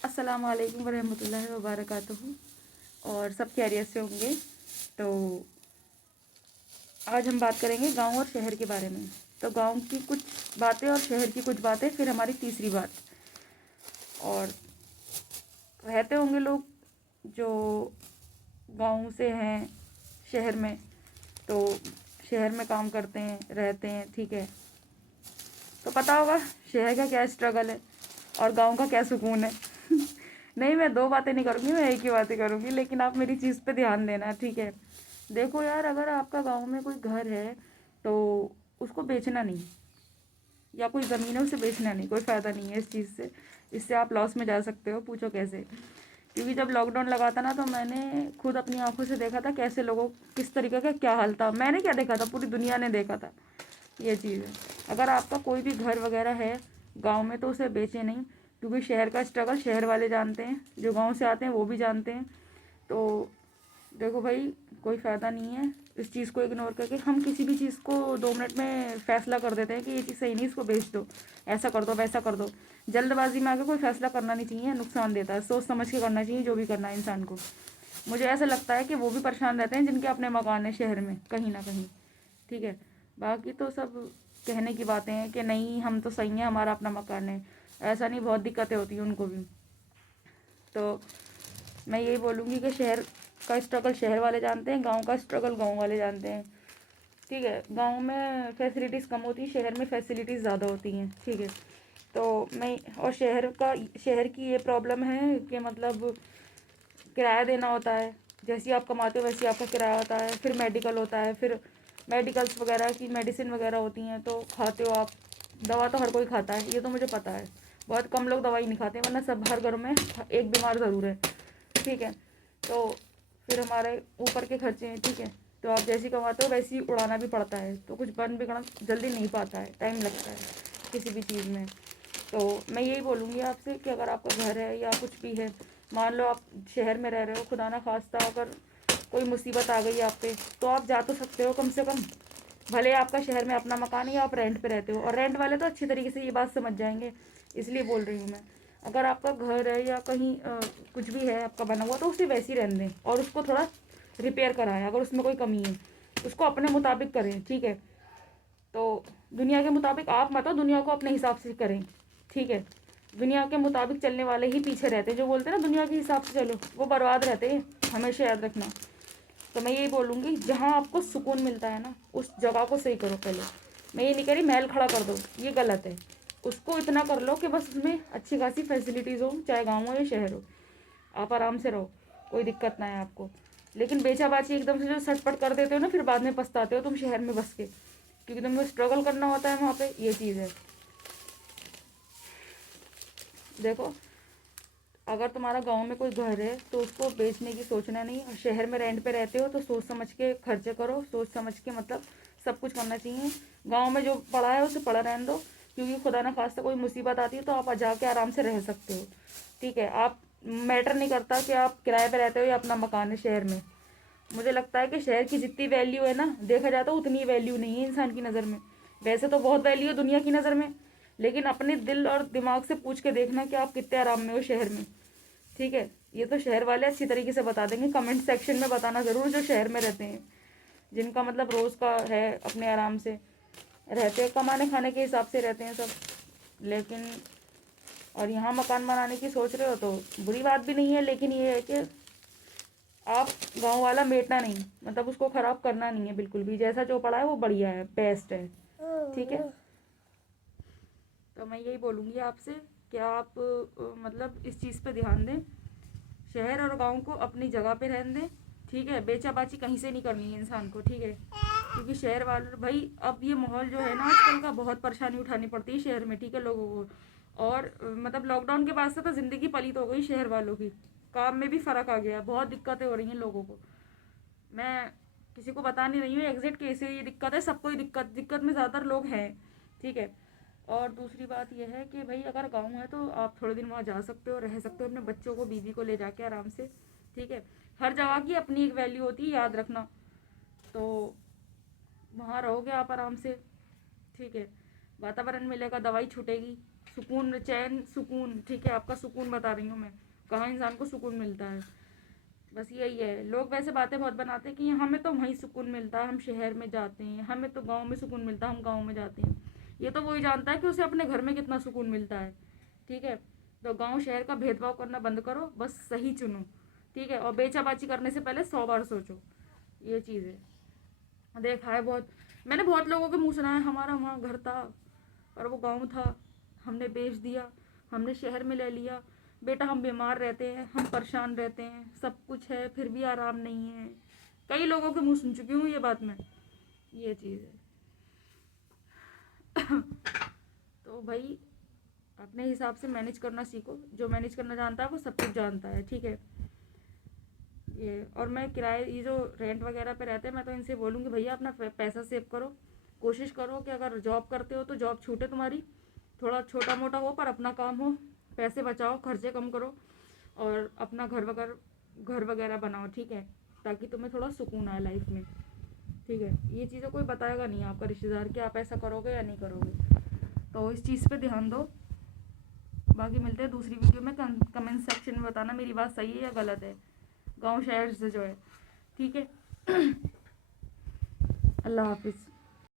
अस्सलाम वालेकुम वरहमतुल्लाहि वबरकातुहू। और सब खैरियत से होंगे। तो आज हम बात करेंगे गांव और शहर के बारे में। तो गांव की कुछ बातें और शहर की कुछ बातें, फिर हमारी तीसरी बात। और रहते होंगे लोग जो गांव से हैं शहर में, तो शहर में काम करते हैं, रहते हैं, ठीक है। तो पता होगा शहर का क्या स्ट्रगल है और गांव का क्या सुकून है। नहीं, मैं दो बातें नहीं करूँगी, मैं एक ही बातें करूँगी, लेकिन आप मेरी चीज़ पे ध्यान देना, ठीक है। देखो यार, अगर आपका गांव में कोई घर है तो उसको बेचना नहीं, या कोई ज़मीन है उसे बेचना नहीं। कोई फ़ायदा नहीं है इस चीज़ से, इससे आप लॉस में जा सकते हो। पूछो कैसे? क्योंकि जब लॉकडाउन लगा था ना, तो मैंने खुद अपनी आंखों से देखा था कैसे लोगों, किस तरीके का क्या हाल था। मैंने क्या देखा था, पूरी दुनिया ने देखा था। ये चीज़ है। अगर आपका कोई भी घर वगैरह है गांव में तो उसे बेचे नहीं, क्योंकि शहर का स्ट्रगल शहर वाले जानते हैं, जो गांव से आते हैं वो भी जानते हैं। तो देखो भाई, कोई फ़ायदा नहीं है इस चीज़ को इग्नोर करके। हम किसी भी चीज़ को 2 मिनट में फ़ैसला कर देते हैं कि ये चीज़ सही नहीं, इसको बेच दो, ऐसा कर दो, वैसा कर दो। जल्दबाजी में आके कोई फ़ैसला करना नहीं चाहिए, नुकसान देता है। सोच समझ के करना चाहिए जो भी करना है इंसान को। मुझे ऐसा लगता है कि वो भी परेशान रहते हैं जिनके अपने मकान है शहर में, कहीं ना कहीं, ठीक है। बाकी तो सब कहने की बातें हैं कि नहीं हम तो सही हैं, हमारा अपना मकान है। ऐसा नहीं, बहुत दिक्कतें होती हैं उनको भी। तो मैं यही बोलूँगी कि शहर का स्ट्रगल शहर वाले जानते हैं, गांव का स्ट्रगल गांव वाले जानते हैं, ठीक है। गांव में फैसिलिटीज़ कम होती है, शहर में फैसिलिटीज़ ज़्यादा होती हैं, ठीक है। तो मैं, और शहर की ये प्रॉब्लम है कि मतलब किराया देना होता है। जैसे आप कमाते हो वैसे आपका किराया होता है, फिर मेडिकल होता है, फिर मेडिकल्स वगैरह की मेडिसिन वगैरह होती हैं तो खाते हो आप। दवा तो हर कोई खाता है, ये तो मुझे पता है। बहुत कम लोग दवाई नहीं खाते, वरना सब हर घर में एक बीमार ज़रूर है, ठीक है। तो फिर हमारे ऊपर के खर्चे हैं, ठीक है। तो आप जैसी कमाते हो वैसे ही उड़ाना भी पड़ता है, तो कुछ बन बिगड़ना जल्दी नहीं पाता है, टाइम लगता है किसी भी चीज़ में। तो मैं यही बोलूँगी आपसे कि अगर आपका घर है या कुछ भी है, मान लो आप शहर में रह रहे हो, खुदा ना खास्ता अगर कोई मुसीबत आ गई आप पे, तो आप जा तो सकते हो कम से कम। भले आपका शहर में अपना मकान है या आप रेंट पे रहते हो, और रेंट वाले तो अच्छी तरीके से ये बात समझ जाएंगे, इसलिए बोल रही हूँ मैं। अगर आपका घर है या कहीं कुछ भी है आपका बना हुआ, तो उसे वैसे ही रहने दें और उसको थोड़ा रिपेयर कराएं। अगर उसमें कोई कमी है उसको अपने मुताबिक करें, ठीक है। तो दुनिया के मुताबिक आप मत हो, दुनिया को अपने हिसाब से करें, ठीक है। दुनिया के मुताबिक चलने वाले ही पीछे रहते हैं, जो बोलते हैं ना दुनिया के हिसाब से चलो, वो बर्बाद रहते हैं, हमेशा याद रखना। तो मैं यही बोलूँगी, जहाँ आपको सुकून मिलता है ना उस जगह को सही करो पहले। मैं ये नहीं कह रही महल खड़ा कर दो, ये गलत है। उसको इतना कर लो कि बस उसमें अच्छी खासी फैसिलिटीज़ हो, चाहे गाँव हो या शहर हो, आप आराम से रहो, कोई दिक्कत ना है आपको। लेकिन बेचा बाची एकदम से जो सटपट कर देते हो ना, फिर बाद में पछताते हो तुम शहर में बस के, क्योंकि तुमको स्ट्रगल करना होता है वहाँ पे, ये चीज़ है। देखो, अगर तुम्हारा गांव में कोई घर है तो उसको बेचने की सोचना नहीं, और शहर में रेंट पे रहते हो तो सोच समझ के खर्चे करो, सोच समझ के मतलब सब कुछ करना चाहिए। गांव में जो पड़ा है उसे पड़ा रहने दो, क्योंकि खुदा ना खास्ता कोई मुसीबत आती है तो आप जाके आराम से रह सकते हो, ठीक है। आप, मैटर नहीं करता कि आप किराए पे रहते हो या अपना मकान है शहर में। मुझे लगता है कि शहर की जितनी वैल्यू है ना, देखा जाए तो उतनी वैल्यू नहीं है इंसान की नज़र में। वैसे तो बहुत वैल्यू है दुनिया की नज़र में, लेकिन अपने दिल और दिमाग से पूछ के देखना कि आप कितने आराम में हो शहर में, ठीक है। ये तो शहर वाले अच्छी तरीके से बता देंगे, कमेंट सेक्शन में बताना ज़रूर, जो शहर में रहते हैं, जिनका मतलब रोज़ का है, अपने आराम से रहते हैं, कमाने खाने के हिसाब से रहते हैं सब। लेकिन और यहाँ मकान बनाने की सोच रहे हो तो बुरी बात भी नहीं है, लेकिन ये है कि आप गांव वाला मेटना नहीं, मतलब उसको ख़राब करना नहीं है बिल्कुल भी। जैसा जो पड़ा है वो बढ़िया है, बेस्ट है, ठीक है। तो मैं यही बोलूँगी आपसे कि आप मतलब इस चीज़ पे ध्यान दें, शहर और गांव को अपनी जगह पे रहने दें, ठीक है। बेचा बाची कहीं से नहीं करनी है इंसान को, ठीक है। क्योंकि शहर वाले भाई, अब ये माहौल जो है ना आजकल का, बहुत परेशानी उठानी पड़ती है शहर में, ठीक है, लोगों को। और मतलब लॉकडाउन के बाद से तो ज़िंदगी पलीत हो गई शहर वालों की, काम में भी फ़र्क आ गया, बहुत दिक्कतें हो रही हैं लोगों को। मैं किसी को बता नहीं रही हूँ एग्जैक्ट कैसे ये दिक्कत है, सबको ही दिक्कत दिक्कत में ज़्यादातर लोग हैं, ठीक है। और दूसरी बात यह है कि भाई अगर गांव है तो आप थोड़े दिन वहाँ जा सकते हो, रह सकते हो अपने बच्चों को, बीवी को ले जाके आराम से, ठीक है। हर जगह की अपनी एक वैल्यू होती है, याद रखना। तो वहाँ रहोगे आप आराम से, ठीक है। वातावरण मिलेगा, दवाई छूटेगी, सुकून, चैन, सुकून, ठीक है, आपका सुकून बता रही हूँ मैं, कहाँ इंसान को सुकून मिलता है। बस यही है। लोग वैसे बातें बहुत बनाते हैं कि हमें तो वहीं सुकून मिलता है, हम शहर में जाते हैं, हमें तो गांव में सुकून मिलता है, हम गांव में जाते हैं। ये तो वही जानता है कि उसे अपने घर में कितना सुकून मिलता है, ठीक है। तो गांव शहर का भेदभाव करना बंद करो, बस सही चुनो, ठीक है। और बेचाबाची करने से पहले 100 बार सोचो, ये चीज़ है। देखा है बहुत, मैंने बहुत लोगों के मुँह सुना है, हमारा वहाँ घर था और वो गाँव था, हमने बेच दिया, हमने शहर में ले लिया, बेटा हम बीमार रहते हैं, हम परेशान रहते हैं, सब कुछ है फिर भी आराम नहीं है। कई लोगों के मुंह सुन चुकी हूँ ये बात मैं, ये चीज़ है। तो भाई अपने हिसाब से मैनेज करना सीखो, जो मैनेज करना जानता है वो सब कुछ जानता है, ठीक है। ये और मैं किराए, ये जो रेंट वगैरह पे रहते हैं, मैं तो इनसे बोलूँगी भैया अपना पैसा सेव करो, कोशिश करो कि अगर जॉब करते हो तो जॉब छूटे तुम्हारी, थोड़ा छोटा मोटा हो पर अपना काम हो, पैसे बचाओ, खर्चे कम करो और अपना घर वगैरह बनाओ, ठीक है, ताकि तुम्हें थोड़ा सुकून आए लाइफ में, ठीक है। ये चीज़ें कोई बताएगा नहीं आपका रिश्तेदार कि आप ऐसा करोगे या नहीं करोगे, तो इस चीज़ पे ध्यान दो। बाकी मिलते हैं दूसरी वीडियो में, कमेंट सेक्शन में बताना मेरी बात सही है या गलत है, गाँव शहर से जो है, ठीक है। अल्लाह हाफिज़।